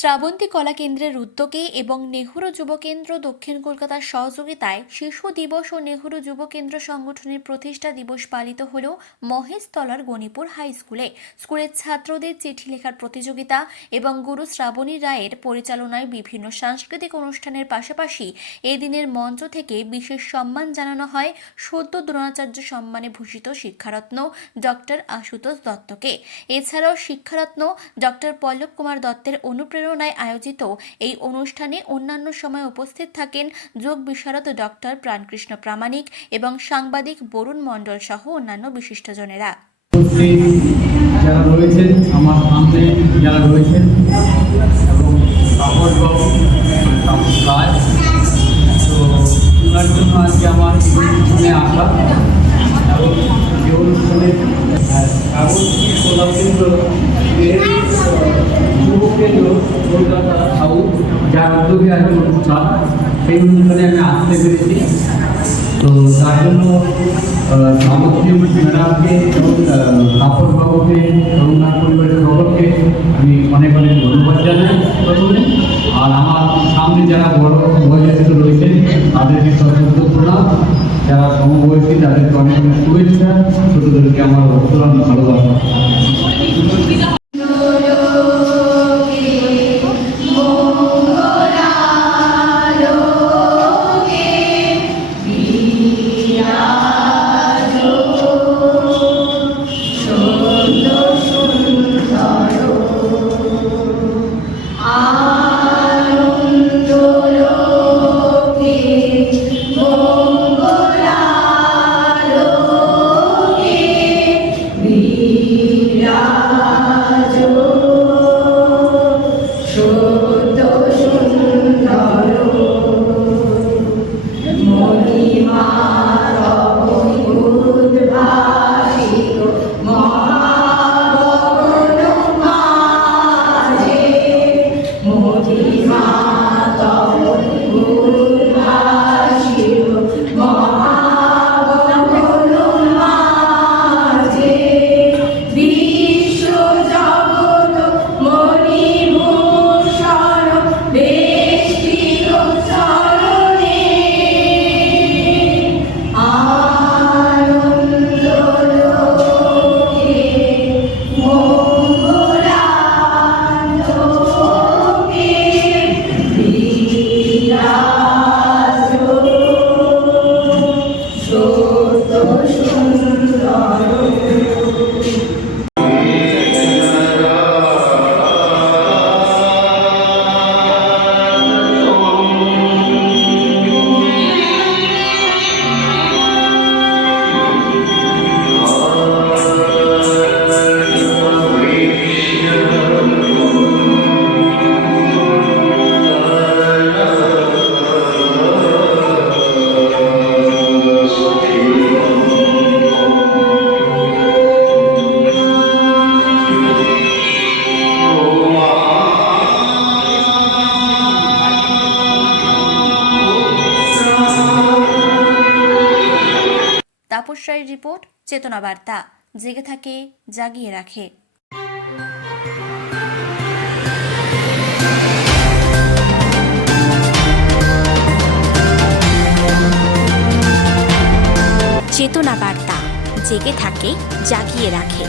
শ্রাবন্তী কলা কেন্দ্রের উদ্যোগে এবং নেহরু যুব কেন্দ্র দক্ষিণ কলকাতার সহযোগিতায় শিশু দিবস ও নেহরু যুব কেন্দ্র সংগঠনের প্রতিষ্ঠা দিবস পালিত হল মহেশতলার গণিপুর হাই স্কুলে। স্কুলের ছাত্রদের চিঠি লেখার প্রতিযোগিতা এবং গুরু শ্রাবণী রায়ের পরিচালনায় বিভিন্ন সাংস্কৃতিক অনুষ্ঠানের পাশাপাশি এই দিনের মঞ্চ থেকে বিশেষ সম্মান জানানো হয় সদ্য দ্রোণাচার্য সম্মানে ভূষিত শিক্ষারত্ন ডক্টর আশুতোষ দত্তকে। এছাড়াও শিক্ষারত্ন ডক্টর পল্লব কুমার দত্তের অনুপ্রেরণায় আয়োজিত এই অনুষ্ঠানে অন্যান্য সময় উপস্থিত থাকেন যোগ বিশারদ ডক্টর প্রাণকৃষ্ণ প্রামাণিক এবং সাংবাদিক বরুণ মণ্ডল সহ অন্যান্য বিশিষ্টজনেরা। যারা রয়েছেন আমার সামনে যারা রয়েছেন এবং কাজ তো ওনার জন্য আজকে আমার অনুষ্ঠানে আসা এবং যে অনুষ্ঠানে কাগজ কলা কেন্দ্র যুব কেন্দ্র কলকাতা সাউথ যার উদ্যোগে আজকে অনুষ্ঠান সেই অনুষ্ঠানে আমি আসতে পেরেছি। তো তার জন্য সামগ্রী ম্যাডামকে এবং কাপড় বাবুকে এবং তার পরিবারের সকলকে আমি অনেক অনেক ধন্যবাদ জানাই প্রথমে। আর আমার সামনে যারা বড় বয়োজ্যেষ্ঠ রয়েছেন তাদেরকে সশস্ত্র প্রণাম, যারা সমবয়সী তাদেরকে অনেক অনেক শুভেচ্ছা, ছোটদেরকে আমার অন্তরাল ভালোবাসা। তাপস রায়ের রিপোর্ট, চেতনা বার্তা, জেগে থাকে জাগিয়ে রাখে। চেতনা বার্তা, জেগে থাকে জাগিয়ে রাখে।